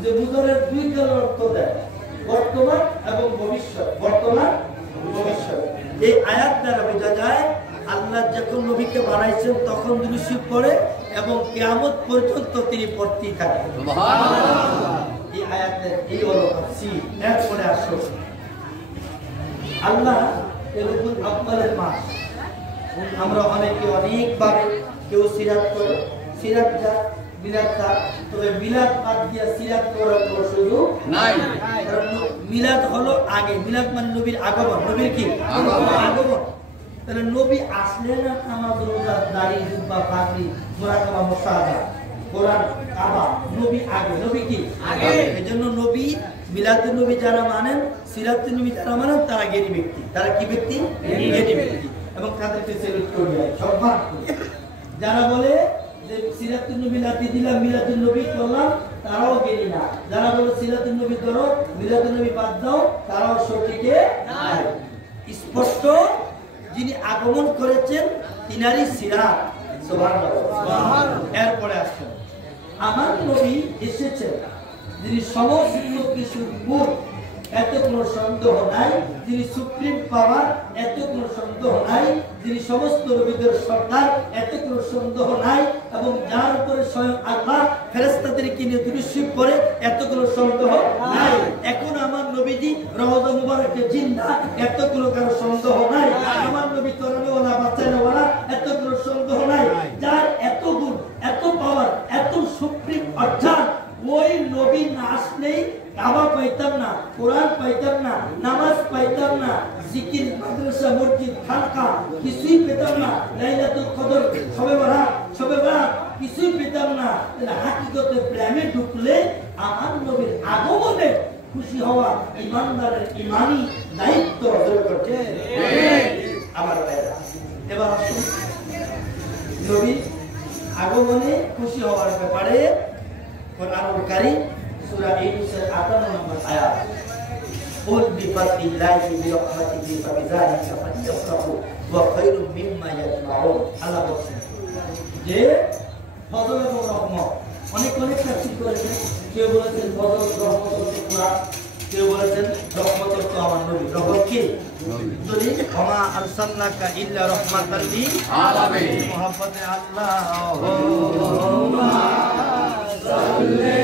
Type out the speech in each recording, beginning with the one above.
যে মুদারের দুই কালের অর্থ দেয়, বর্তমান এবং ভবিষ্যৎ। বর্তমান ভবিষ্যৎ। এই আয়াত দ্বারা বোঝা যায় আল্লাহ যখন নবীকে বানাইছেন তখন দুরূদ পড়ে এবং কিয়ামত পর্যন্ত তিনি পড়তেই থাকেন। সুবহানাল্লাহ। এই আয়াতের এই হলো তাফসীর। এরপরে আসো আল্লাহ এরকম আব্বালের মাস। আমরা অনেকে অনেকভাবে কেউ সিরাত করে, সিরাত যা মিলাদ তা, তবে মিলাদ বাদ দিয়ে সিরাত করার কোনো সুযোগ নাই। কারণ মিলাদ হলো আগে, মিলাদ মানে নবীর আগমন। নবীর কি আগমন? তাহলে নবী আসলে না নামাজ রোজা দাড়ি জুব্বা পাগড়ি মুরাকাবা মুশাহাদা কোরআন কাবা, নবী আগে। নবী কি আগে? এজন্য নবী মিলাদুন নবী যারা মানেন, সিরাতুন নবী যারা মানেন তারা জ্ঞানী ব্যক্তি। তারা কি ব্যক্তি? জ্ঞানী ব্যক্তি। এবং তাদেরকে সেলুট করি, সম্মান করি। যারা বলে যে সিরাতুন নবী লাতি দিলাম মিলাদুন নবী করলাম, তারাও জ্ঞানী না। যারা বলে সিরাতুন নবী ধরো মিলাদুন নবী বাদ দাও, তারাও সঠিকে নাই। স্পষ্ট যিনি আগমন করেছেন তিনারই সিরাত। সুবহানাল্লাহ। এরপরে আসেন আমার নবী এসেছেন যিনি সমস্ত কিছুর মূল, এত কোনো সন্দেহ নাই। যিনি সুপ্রিম পাওয়ার, এত কোনো সন্দেহ নাই। যিনি সমস্ত নবীদের সর্দার, এত কোনো সন্দেহ নাই। এবং যার উপরে স্বয়ং আল্লাহ ফেরেশতাদেরকে নিয়ে দুরূদ পড়ে, এত কোনো সন্দেহ নাই। এখন আমার নবীজি রওজা মুবারকে জিন্দা, এত কোনো কারো সন্দেহ নাই। আমার নবী তরণওয়ালা বাঁচানোওয়ালা, এত কোনো সন্দেহ নাই। যার এত গুণ, এত পাওয়ার, এত সুপ্রিম অর্জন, ওই নবী না আসলেই কাবা পাইতাম না, কোরআন পাইতাম না, নামাজ পাইতাম না, জিকির মাদ্রাসা মসজিদ খানকা কিছুই পেতাম না, লাইলাতুল কদর শবে বরাত কিছুই পেতাম না। তাহলে হাকিকতে প্রেমে ঢুকলে আমার নবীর আগমনে খুশি হওয়া ইমানদারের ইমানি দায়িত্ব অর্জন করছে আমার ভাইরা। এবার আসুন নবীর আগমনে খুশি হওয়ার ব্যাপারে কোরআনুল কারীম সূরা ইউনূসের 58 নম্বর আয়াত, কুল বিফাদিল্লাহি বিরহমাতিহি ফাবিযালিকা ফালইফরাহু ওয়া খায়রুম মিম্মা ইয়াজমাউন। আল্লাহ বলেন যে ফজল এবং রহমত, অনেক তাফসীর করেছেন। কেউ বলেছেন ফজল রহমত হচ্ছে কোরআন, কেউ বলেছেন রহমত হচ্ছে আমার নবী। রহমত কি? নবী। ওমা আরসালনাকা ইল্লা রাহমাতাল লিল আলামিন। মুহাব্বতে আল্লাহুম্মা সাল্লি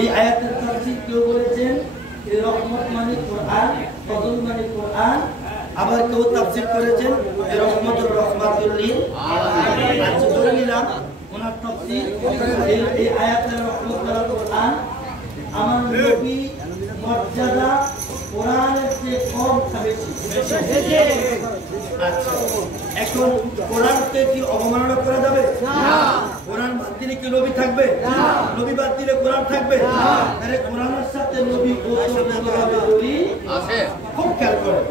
এই আয়াতের তাফসীর কেউ বলেছেন এই রহমত মানে কোরআন, ফজল মানে কোরআন, আবার কেউ তাফসীর করেছেন এই রহমতুর রহমাতুল লিল আলামিন। আচ্ছা ধরে নিলাম ওনার তাফসীর বলছি এই আয়াতের কোরআন আমার নবী মর্যাদা কোরআনের চেয়ে কম বেশি। আচ্ছা, এখন কোরআনকে কি অবমাননা করা যাবে? কোরআন বাদ দিলে কি নবী থাকবে? নবী বাদ দিলে কোরআন থাকবে? আরে কোরআনের সাথে নবী খুব খেয়াল করে,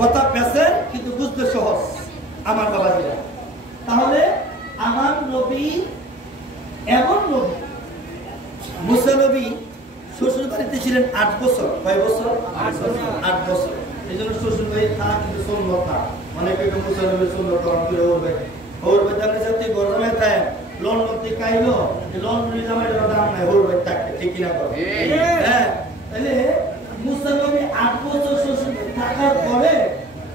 কথা পেছে কিন্তু বুঝতে সহজ আমার বাবাজিরা। তাহলে আমার নবী এমন নবী, মুসা নবী শ্বশুর বাড়িতে ছিলেন 8 বছর। কয় বছর? 8 বছর। এই জন্য শ্বশুর বাড়ি থাকা কিন্তু সুন্নত। অনেকে মুসা নবীর সুন্নত করে ওরবে ওরবে জানে যাতে গরমে থাকে লন্ডন থেকে কাইলো লন্ডনে জামাই দাম নাই ওরবে থাকতে ঠিক কিনা করে। হ্যাঁ, তাহলে মুসা নবী 8 বছর শ্বশুর বাড়ি থাকার পরে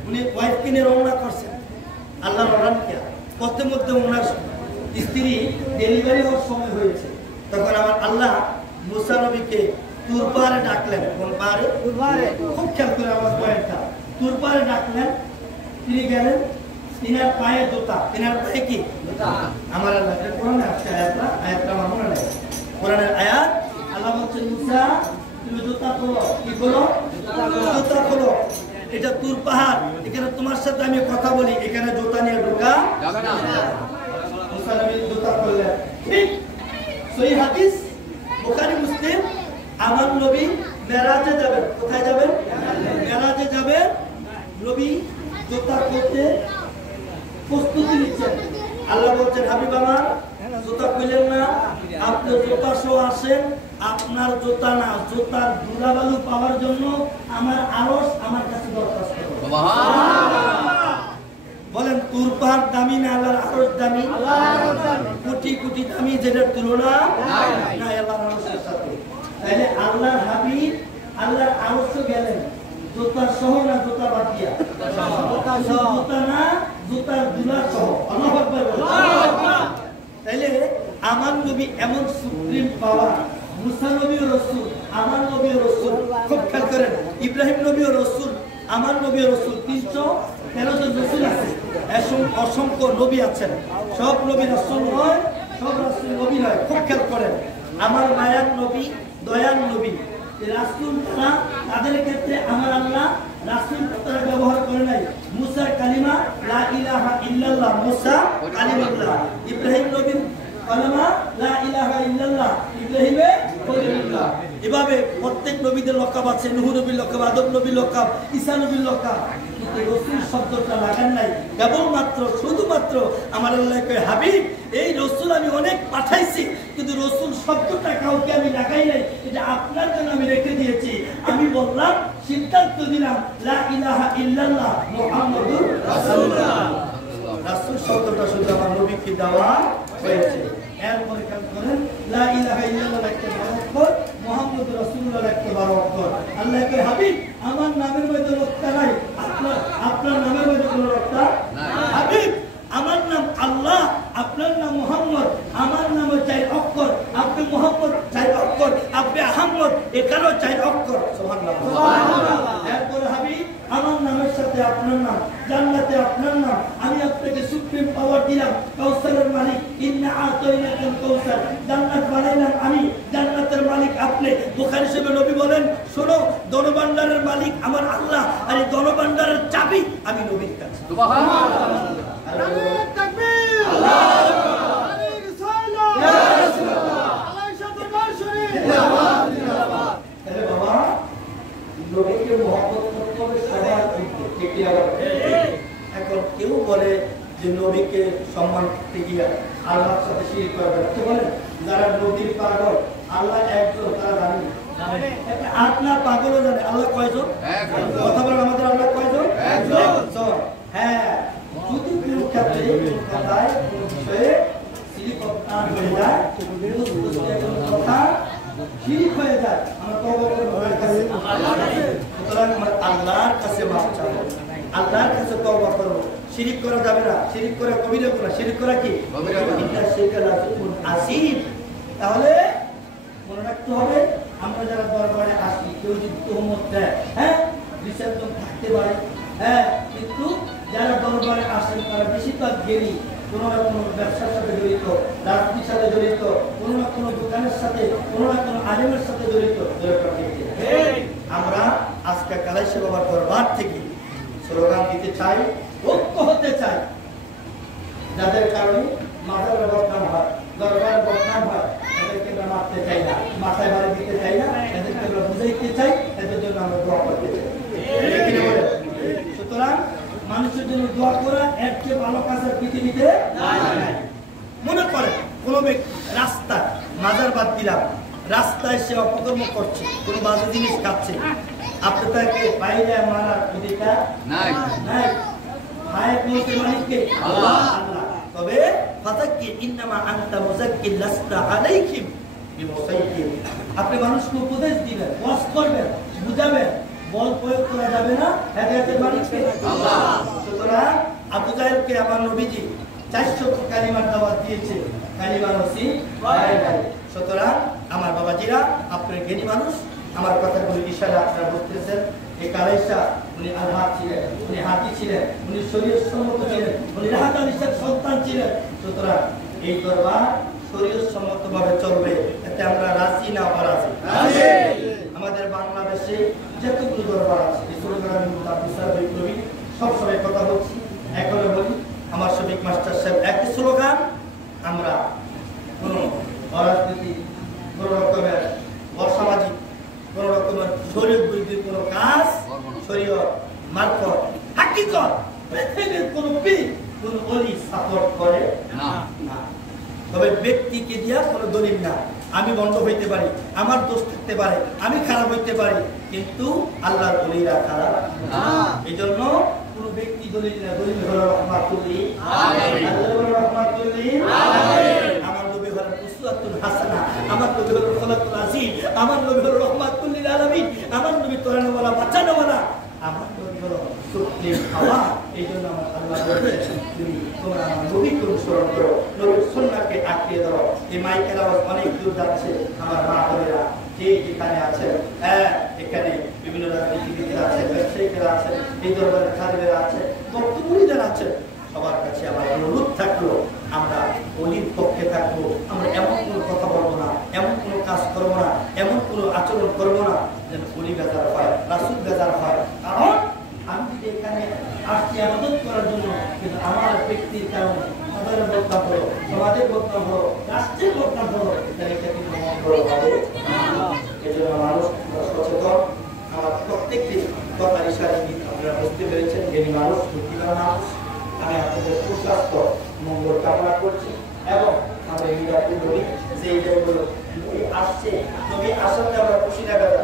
উনি ওয়াইফ কিনে রওনা করছেন আল্লাহর রহমান কে। পথে মধ্যে ওনার স্ত্রী ডেলিভারি হওয়ার সময় হয়েছে। তখন আমার আল্লাহ মুসা নবীকে তুর পাহাড়ে ডাকলেন। কোন পাহাড়ে? তুর পাহাড়ে। খুব খেয়াল করে আমার পয়েন্টটা। তুর পাহাড়ে ডাকলেন, তিনি গেলেন, তিনার পায়ে জুতা। তিনার পায়ে কি? আমার আল্লাহ কোরআনে আছে আয়াতটা আমার মনে নেই। কোরআনের আয়াত আল্লাহ বলছেন মুসা তুমি জুতা খোলো। কি খোলো? জুতা খোলো। এটা তুর পাহাড়, এখানে তোমার সাথে আমি কথা বলি, এখানে জুতা নিয়ে ঢোকা যাবে না। মুসা নবী জুতা খুললেন। ঠিক সহি হাদিস বুখারী মুসলিম। আমার নবী মেরাজে যাবেন। কোথায় যাবেন? মেরাজে যাবেন। নবী জুতা খুলতে প্রস্তুতি নিচ্ছেন। আল্লাহ বলছেন হাবিব আমার জুতা খুলেন না, আপনি জুতা সহ আসেন। আপনার জুতা না, জুতার ধুলাবালু পাওয়ার জন্য আমার আরশ আমার কাছে দরখাস্ত করুন। বলেন তুর পাহাড় দামি না আল্লাহর আরশ দামি? কোটি কোটি দামি, যেটার তুলনা নাই আল্লাহর আরশের সাথে। তাহলে আল্লাহর হাবিব আল্লাহর আরশে গেলেন জুতা সহ না জুতা বাদ দিয়া? জুতা না, জুতার ধুলা সহ। আল্লাহু আকবার। তাইলে আমার নবী এমন সুপ্রিম পাওয়ার। মুসা নবী ও রাসূল, আমার নবী ও রাসূল। খুব খেয়াল করেন, ইব্রাহিম নবী ও রাসূল, আমার নবী ও রাসূল। 313 জন রাসূল আছে, অসংখ্য নবী আছেন। সব নবী রাসূল নয়, সব রাসূল নবী নয়। খুব খেয়াল করেন, আমার মায়ার নবী, দয়ার নবী রাসূল তারা, তাদের ক্ষেত্রে আমার আল্লাহ রাসূল তারা ব্যবহার করে নাই। মুসার কালিমা লা ইলাহা ইল্লাল্লাহ, মুসা কালিমাল্লাহ। ইব্রাহিম নবীর কালিমা লা ইলাহা ইল্লাল্লাহ, ইব্রাহিমে খলিলুল্লাহ। এভাবে প্রত্যেক নবীদের লকাব আছে। নূহ নবীর লকাব, আদম নবীর লকাব, ঈসা নবীর লকাব। কিন্তু রাসূল শব্দটা লাগান নাই। কেবলমাত্র শুধুমাত্র আমার আল্লাহ কয় হাবিব এই রাসূল আমি অনেক পাঠাইছি, কিন্তু রাসূল শব্দটা কাউকে আমি লাগাই নাই। এটা আপনার জন্য আমি রেখে দিয়েছি। আমি বললাম, সিদ্ধান্ত দিলাম লা ইলাহা ইল্লাল্লাহ মুহাম্মাদুর রাসূলুল্লাহ। রাসূল শব্দটা শুধু আমার নবীকে দেওয়া হয়েছে। এরপরে কাজ করেন লা ইলাহা ইল্লাল্লাহ একটা বড় অক্ষর, মুহাম্মাদুর রাসূলুল্লাহ একটা বড় অক্ষর। আল্লাহ কয় হাবিব আমার নামের মধ্যে রক্তা নাই, আপনার নামের মধ্যে কোনো রক্তা নাই। হাবিব আমার নাম আল্লাহ, আপনার নাম মুহাম্মদ, আমার নাম 4 অক্ষর, আপনি মুহাম্মদ 4 অক্ষর, আপনি আহমদ এখানেও 4 অক্ষর। সুবহানাল্লাহ, সুবহানাল্লাহ। এরপরে হাবিব আমার নামের সাথে আপনার নাম, জান্নাতে আপনার নাম। আমি আপনাকে সুপ্রিম পাওয়ার দিলাম, কাউসারের মালিক। ইন্না আতাইনাকাল কাউসার, জান্নাত বানাইলাম আমি, জান্নাতের মালিক আপনি। বুখারী শরীফে নবী বলেন, শোনো ধনভাণ্ডারের মালিক আমার আল্লাহ, আর এই ধনভাণ্ডারের চাবি আমি নবীর কাছে। সুবহানাল্লাহ, তাকবীর, আল্লাহু আকবার, আলাইহি রিসালাহ, ইয়া রাসূলুল্লাহ, আলাইহি দরবার শরীফ, জিন্দাবাদ জিন্দাবাদ। আরে বাবা, নবীকে মহব্বত করতে হবে সবার ক্ষেত্রে, ঠিক কি? এখন কেউ বলে যে নবীকে সম্মান করতে গিয়ে আল্লাহর সাথে শিরক করবে। তো বলেন যারা নবীর পাগল, আল্লাহ একজন, তারা জানে আপনার পাগলও জানে আল্লাহ কয়জন? কথা বলেন আমাদের আল্লাহ কয়জন? একজন। হ্যাঁ, যদি কোনো ক্ষেত্রে কথায় কোনো বিষয়ে শিরক হয়ে যায়, কথা শিরক হয়ে যায়, আমরা তওবা করব আল্লাহর কাছে মাফ চাবো, আল্লাহর কাছে তওবা করব। শিরক করা যাবে না, শিরক করা কবিরা গুনাহ। শিরক করা কি? এটা শিরক আসিফ। তাহলে মনে রাখতে হবে, আমরা যারা দরবারে আসি, কেউ যদি তহমত দেয়, হ্যাঁ বিসর্জন থাকতে পারে, হ্যাঁ, কিন্তু যারা দরবারে আসেন তারা বেশিরভাগ জ্ঞানী, কোনো না কোনো ব্যবসার সাথে জড়িত, রাজনীতির সাথে জড়িত, কোনো না কোনো দোকানের সাথে, কোনো না কোনো আলেমের সাথে জড়িত। আমরা আজকে কালাইশা বাবার দরবার থেকে স্লোগান দিতে চাই, ঐক্য হতে চাই। যাদের কারণে মাথার বদনাম হয়, দরবার বদনাম হয়, এদেরকে আমরা মারতে চাই না, মাথায় বাড়ি দিতে চাই না, এদেরকে আমরা বুঝাইতে চাই, এদের জন্য আমরা দোয়া করতে চাই। সুতরাং মানুষের জন্য দোয়া করা এর চেয়ে ভালো কাজ আর পৃথিবীতে নাই। মনে করেন কোনো ব্যক্তি রাস্তায় মাজার বাদ দিলাম, রাস্তায় সে অপকর্ম করছে, কোনো বাজে জিনিস খাচ্ছে, আপনি তাকে বাইরে মারার অধিকার নাই। হায়াত মৌতের মালিককে আল্লাহ। তবে ফাযাক্কির ইন্নামা আনতা মুযাক্কির লাস্তা আলাইহিম বিমুসাইয়্যির। আপনি মানুষকে উপদেশ দিবেন, ওয়াজ করবেন, বুঝাবেন, বল প্রয়োগ করা যাবে না। হেদায়েতের মালিককে আল্লাহ। সুতরাং আবু জাহেলকে আমার নবীজি 400 কালিমার দাওয়াত দিয়েছে, কালিমা নসিব হয় নাই। সুতরাং আমার বাবাজিরা, আপনার জ্ঞানী মানুষ, আমার কথাগুলি ইশারা আপনারা বুঝতেছেন। এই কালাইশা উনি আলহাদ ছিলেন, উনি হাতি ছিলেন, উনি শরীয়ত সম্মত ছিলেন, উনি রাহাত আলীর সন্তান ছিলেন। সুতরাং এই দরবার শরীয়ত সম্মতভাবে চলবে, এতে আমরা রাজি না অরাজি? আমাদের বাংলাদেশে যতগুলো দরবার আছে, বিপ্লবী সবসময় কথা বলছি, এখনো বলি, আমার শফিক মাস্টার সাহেব একই স্লোগান, আমরা কোনো অরাজনীতি, কোনো রকমের অসামাজিক, কোন রকমের শরীয়ত বিরোধী কোন কাজ, শরীয়ত মারফত হাকিকত পৃথিবীর কোন পীর, কোন ওলি সাপোর্ট করে না। তবে ব্যক্তিকে দিয়া কোনো দলিল না। আমি বন্ধ হইতে পারি, আমার দোষ থাকতে পারে, আমি খারাপ হইতে পারি, কিন্তু আল্লাহর ওলিরা খারাপ না। এই জন্য কোন ব্যক্তি দলিল না, দলিল হলো রহমাতুল্লিল আলামিন। আমার নবী হলেন উসওয়াতুল হাসানা, আমার নবী হলেন খলাকুল আজিম, আমার নবী হলেন রহমাতুল্লিল আলামিন, আমার নবী তোরানোওয়ালা বাঁচানোওয়ালা, আমার নবী হলো সুপ্রিম হাওয়া। এই জন্য আমার আল্লাহ বলেছেন, তুমি তোমরা আমার নবীকে অনুসরণ করো, নবীর সুন্নাহকে আঁকড়িয়ে ধরো। এই মাইকের আওয়াজ অনেক দূর যাচ্ছে, আমার মা বোনেরা যে যেখানে আছেন, এখানে বিভিন্ন রাজনীতিবিদরা আছে, ব্যবসায়িকরা আছে, এই দরবারের খাদেমেরা আছে, বক্তব্যরা আছেন, সবার কাছে আমার অনুরোধ থাকলো, আমরা অলির পক্ষে থাকবো। আমরা এমন কোনো কথা বলবো না, এমন কোনো কাজ করবো না, এমন কোনো আচরণ করবো না যেন অলি বেজার হয়, রাসূল বেজার হয়। কারণ আমি যদি এখানে আসছি ইবাদত করার জন্য, কিন্তু আমার ব্যক্তির কারণে সাধারণ বক্তা হলো, সমাজের বক্তা হলো, রাষ্ট্রের বক্তা হলো, তাহলে এটা কিন্তু মঙ্গল হবে না। এই জন্য মানুষ সচেতন। আমার প্রত্যেকটি কথার ইশারা আপনারা বুঝতে পেরেছেন, জ্ঞানী মানুষ, বুদ্ধিমান মানুষ। আমি আপনাদের সুস্বাস্থ্য মঙ্গল কামনা করছি এবং আমাদের মিরাপুর নবী যে যেগুলো নবী আসছে, নবী আসাতে আমরা খুশি না বেদা?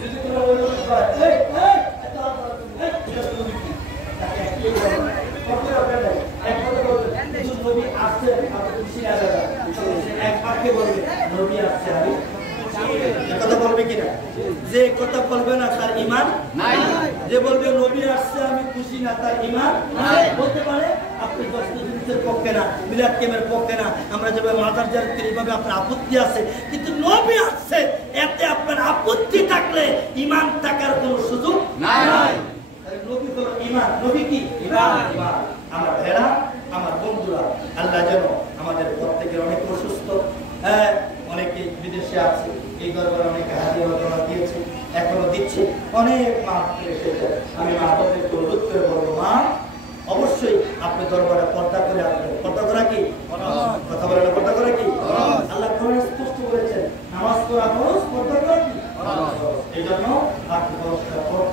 যদি কোনো নবী আসছে আপনি খুশি না বেদা? এক বাক্যে বলবে নবী আসছে, আমি কথা বলবে কিনা? যে কথা বলবে না তার ঈমান নাই। যে বলবে নবী আসছে আমি খুশি না, তার ঈমান নাই। বলতে পারে আপনি দশটা পক্ষে না, মিলাদ কেমের পক্ষে না, আমরা যেভাবে মাজার জিয়ারত করি এইভাবে আপনার আপত্তি আছে, কিন্তু নবী আসছে এতে আপনার আপত্তি থাকলে ঈমান থাকার কোনো সুযোগ নাই। নবী হলো ঈমান। নবী কি? ঈমান। আমার ভাইরা, আমার বন্ধুরা, আল্লাহ যেন আমাদের প্রত্যেকের অনেক অসুস্থ, অনেকে বিদেশে আছে, এই দরবারে অনেকে হাজির ঘটনা দিয়েছে, এখনো দিচ্ছে, অনেক মা এসেছে। আমি মা আপনাদেরকে অনুরোধ করে বলবো, মা অবশ্যই আপনি দরবারে পর্দা করে আসবেন। পর্দা করা কি? কথা বলেন, পর্দা করা কি? আল্লাহ কোরআনে স্পষ্ট বলেছেন, নামাজ পড়া ফরজ, পর্দা করা কি? এই জন্য আপনি ফরজ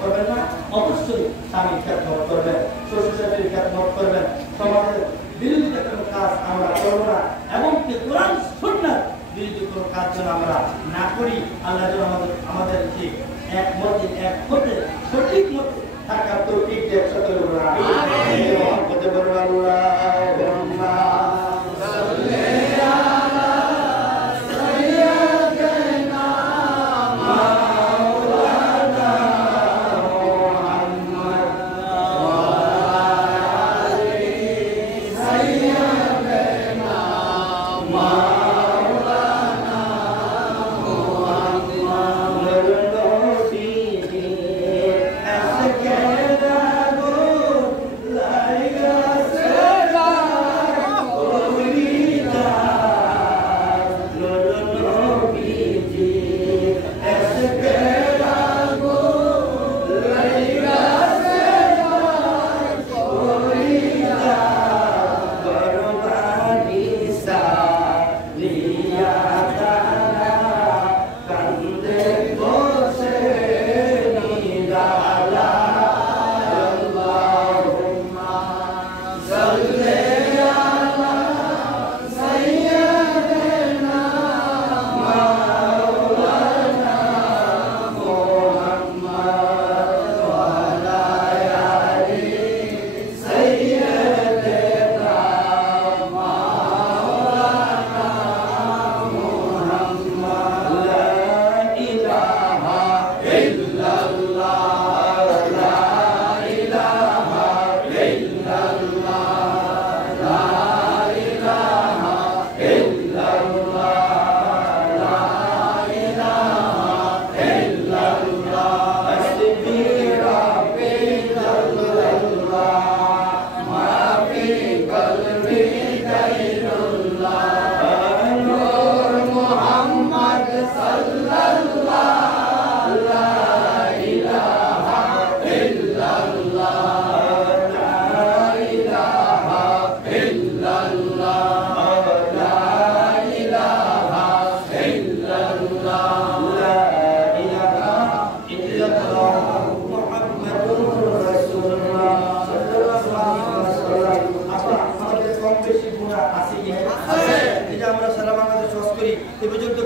করবেন না, অবশ্যই স্বামীর খেদমত করবেন, শ্বশুর শাশুড়ির খেদমত করবেন। সমাজের বিরোধিতা কোনো কাজ আমরা করবো না, এবং কোরআন সুন্নাহর বিরোধী কোনো কাজ যেন আমরা না করি। আল্লাহ যেন আমাদের ঠিক এক মতে, এক মতে, সঠিক মতে থাকার তৌফিক দেন। সকলে বলুন আমিন। মহব্বতে বলুন আল্লাহুম্মা সাল্লি আলা সাইয়্যিদিনা মাওলানা মুহাম্মদ ওয়া আলি সাইয়্যিদিনা মাওলানা Muhammad. Asake da go, laiga se da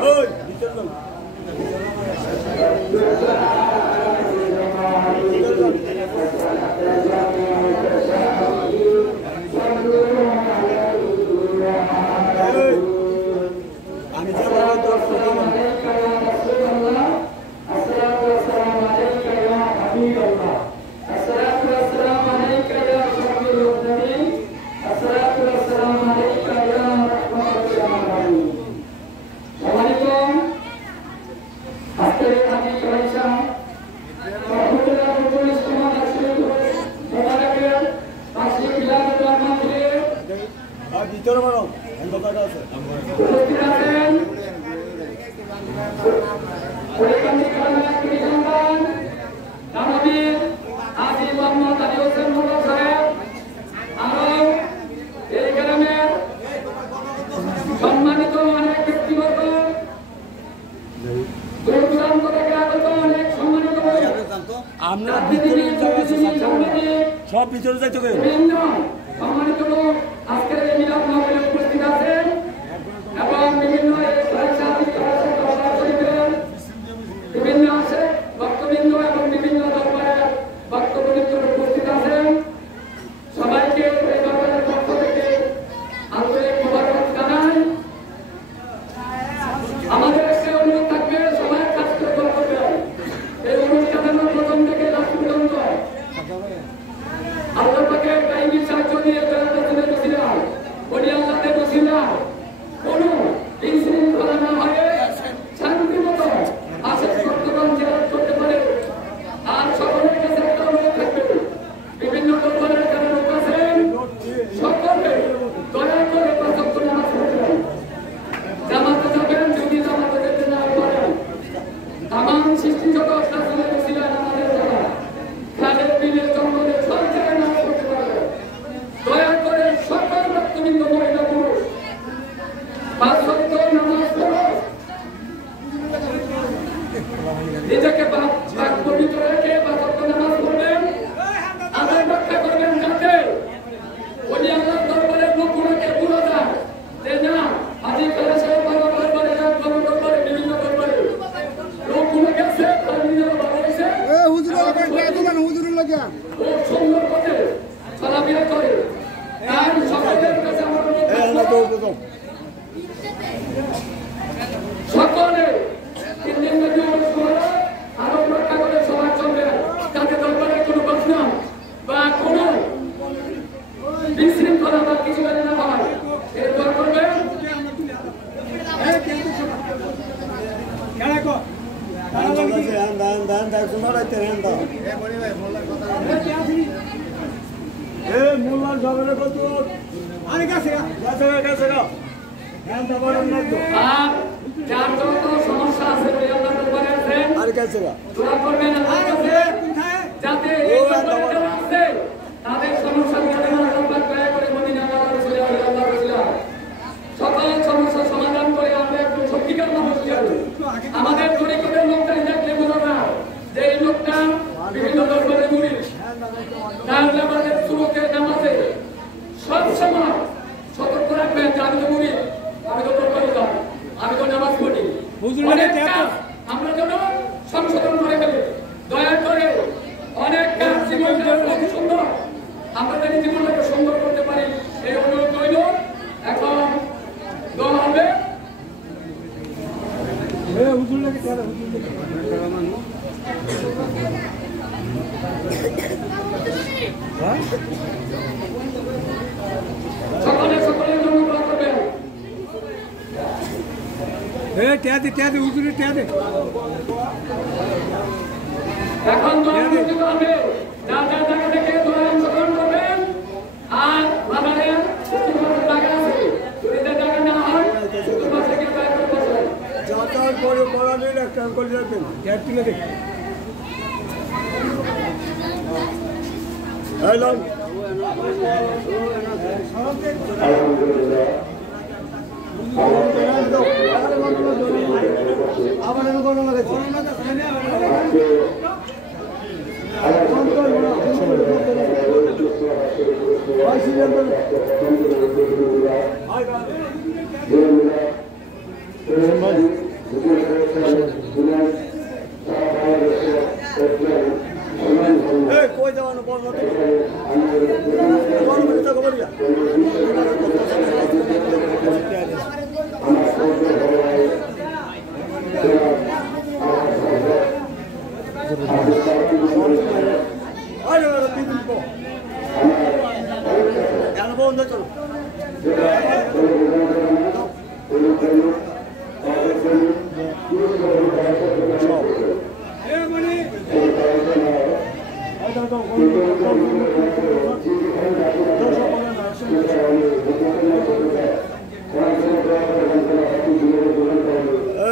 Oi, সম্মানিত অনেক ব্যক্তিবর্গ সব ভিতরে যাইতে সম্মানিত লোক আজকের এই মিলাদ মাহফিলে উপস্থিত আছেন এবং বিভিন্ন বিভিন্ন আছে ভক্তবৃন্দ এবং বিভিন্ন দরবারের ভক্তবৃন্দ উপস্থিত আছেন সবাইকে এই দরবারের পক্ষ থেকে আন্তরিক মোবারক জানাই। আমাদের একটা অনুরোধ থাকবে, সবাই কাজ করে করবেন। এই অনুষ্ঠানের প্রথম থেকে লাস্ট পর্যন্ত আল্লাহ পাকে গাইবি সাহায্য দিয়ে জয়রাতের বসিলা বলি আল্লাহতে বসিলা কোনো বিশৃঙ্খলা না হয়ে শান্তিমতো আশেষ ভক্তগণ জিয়ারত করতে পারে। আর সকলের কাছে একটা অনুরোধ থাকবে, বিভিন্ন দরবারের যারা লোক আছেন সকলে দয়া করে ৫ ওয়াক্ত নামাজ পড়বেন। জামাতে যাবেন, যদি জামাতে যেতে না পারেন তামাম সৃষ্টি জগৎ রাসূলের বসিলায় আমাদের যারা খালের বিলের জঙ্গলে সব জায়গায় নামাজ পড়তে পারবে। দয়া করে সকল ভক্তবৃন্দ মহিলা পুরুষ ৫ ওয়াক্ত নামাজ পড়ো, নিজেকে পাক পবিত্র রেখে ৫ ওয়াক্ত নামাজ পড়বেন, আদায় রক্ষা করবেন যাতে ওলি আল্লাহর দরবারের লোকগুলোকে ভুলে যায় যে না আজি কালে সাহেব বাবা দরবারে যান, বাবা দরবারে বিভিন্ন দরবারে লোকগুলো গেছে তারা নিজেরা ভালো হয়েছে ও সুন্দর পথে চলাফেরা করে। তাই সকলের কাছে আমার অনুরোধ, সকলে ৩ দিন ব্যাপী অনুষ্ঠান আরো রক্ষা করে সমাজ চলবে, যাতে দরবারে কোনো বদনাম বা কোনো বিশৃঙ্খলা বা কিছু যেন না হয় এর দোয়া করবেন। মোল্লার খবরে কত অনেক আছে আর যার যত সমস্যা আছে ওই আল্লাহর দরবারে আছেন, আর কাছে দোয়া করবেন আল্লাহর কাছে যাতে এই দরবারে যারা আছে তাদের সমস্যাগুলো যেন আল্লাহ পাক দয়া করে মদিনা আল্লাহর রাসূলের আল্লাহর রাসূলের সকল সমস্যা সমাধান করে আমরা একটু সত্যিকার মানুষ হই। আমাদের তরিকতের লোকটা দেখলে বোঝা না যে এই লোকটা বিভিন্ন দরবারে মুরিদ, তার আমাদের শুরুতে নামাজে সব সময় সতর্ক রাখবেন যে আমি তো মুরিদ, আমি তো দরবারে যাব, আমি তো নামাজ পড়ি, অনেক কাজ আমরা যেন সংশোধন করে ফেলি। দয়া করে অনেক কাজ জীবনটা খুব সুন্দর, আমরা যদি জীবনটাকে সুন্দর করতে পারি এই অনুরোধ রইল। এখন দোয়া হবে। সকলে সকলের জন্য দোয়া করবেন। এখন দোয়া করতে হবে, যা যা জায়গা থেকে দোয়া অংশগ্রহণ করবেন। আর আমাদের জায়গা আছে, যদি জায়গা না হয় পাশে গিয়ে দয়া করে বসবেন। যাতায়াত করে পড়ালেন একটা করে যাবেন ক্যাব তুলে দেখ আবার করোনা গেছে কই যাওয়ানো বল চলো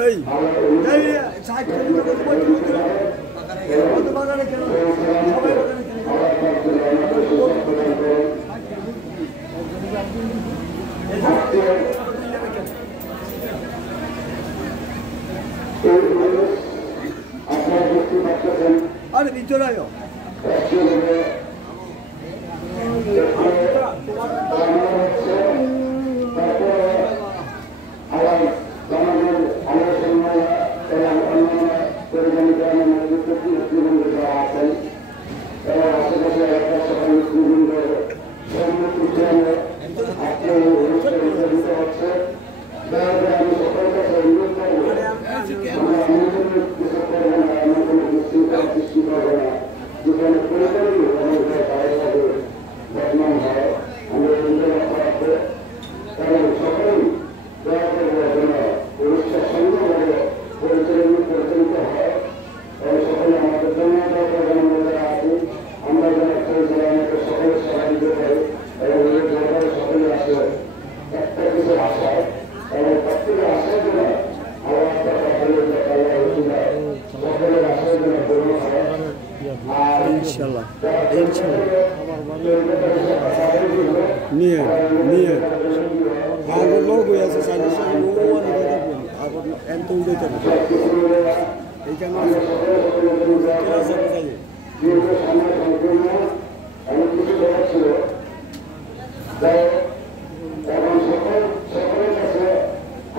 এই হাইট করে দিলে কত বাগানে কেন সবাই বাগানে আরে ভিতরে আয় ইনশাআল্লাহ নিয়ে নিয়ে আগর লোক হয়ে আছে সাইডে সাইডে ও অনেক দেখবেন আগর এত উড়াইতে এইখানে আছে বোঝাই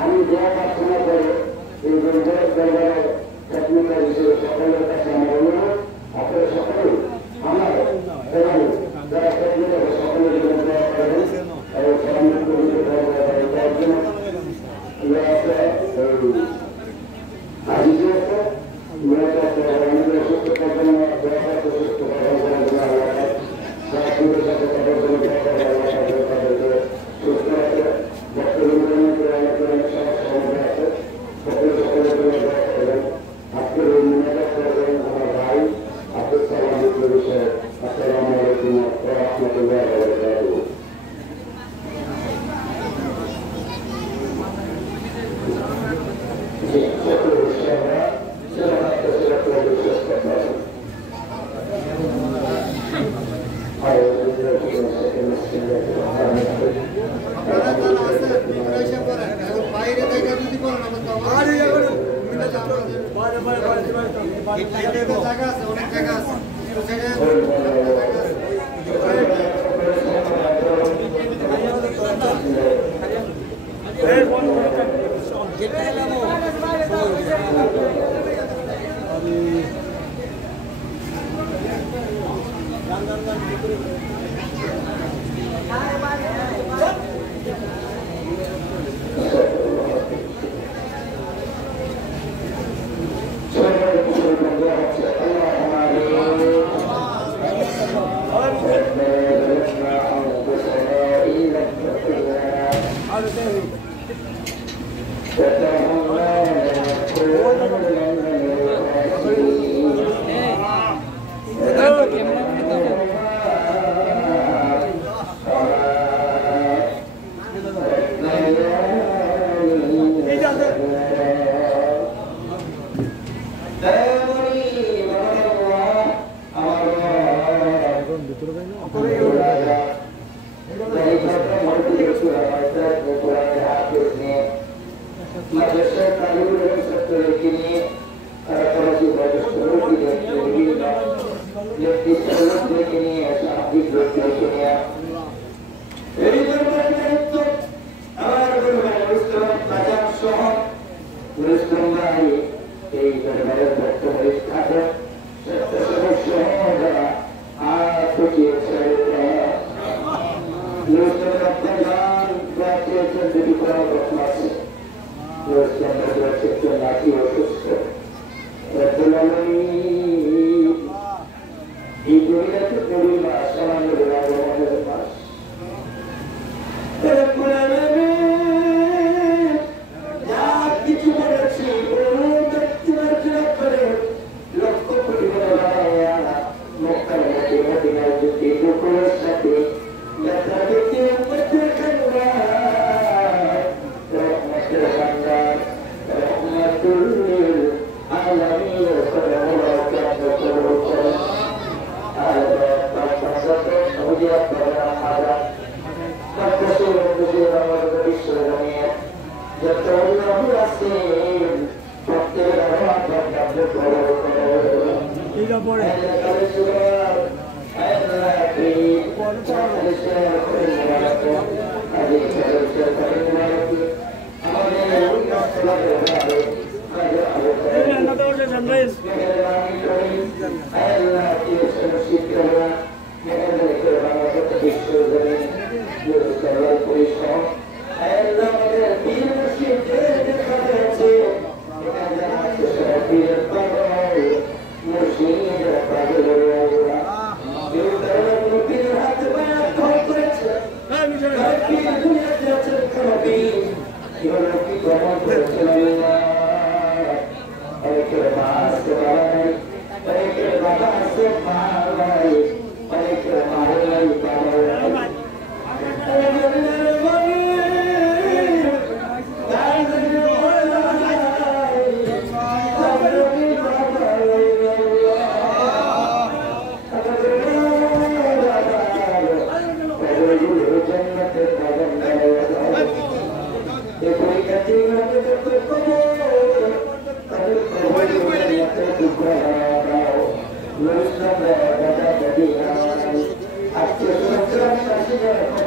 আমি দোয়া প্রার্থনা করে এই দরবারে টেকনিক্যাল হিসেবে সকলের কাছে আমার অনুরোধ আপনারা সকলে আমার এবং যারা টেকনিক্যাল সকলের জন্য দোয়া করেন এবং সামনে কমিটি দেওয়ার জন্য আজিজে আছে আমাদের সুস্থতার জন্য দোয়া করতে সুস্থ করার জন্য যারা সুন্দর সাথে তাদের জন্য দোয়া করার তাদেরকে সুস্থ রাখে ডক্টর অনেক সমস্যা আছে সকলে সকলের জন্য দোয়া করবেন আজকের এই মিনাজাত করবেন আমার ভাই আব্দুল সালাম বিষয়ে আসসালামু আলাইকুম ওয়া রাহমাতুল্লাহি ওয়া বারাকাতুহু লক্ষ ঠিক আছে পরে আজকে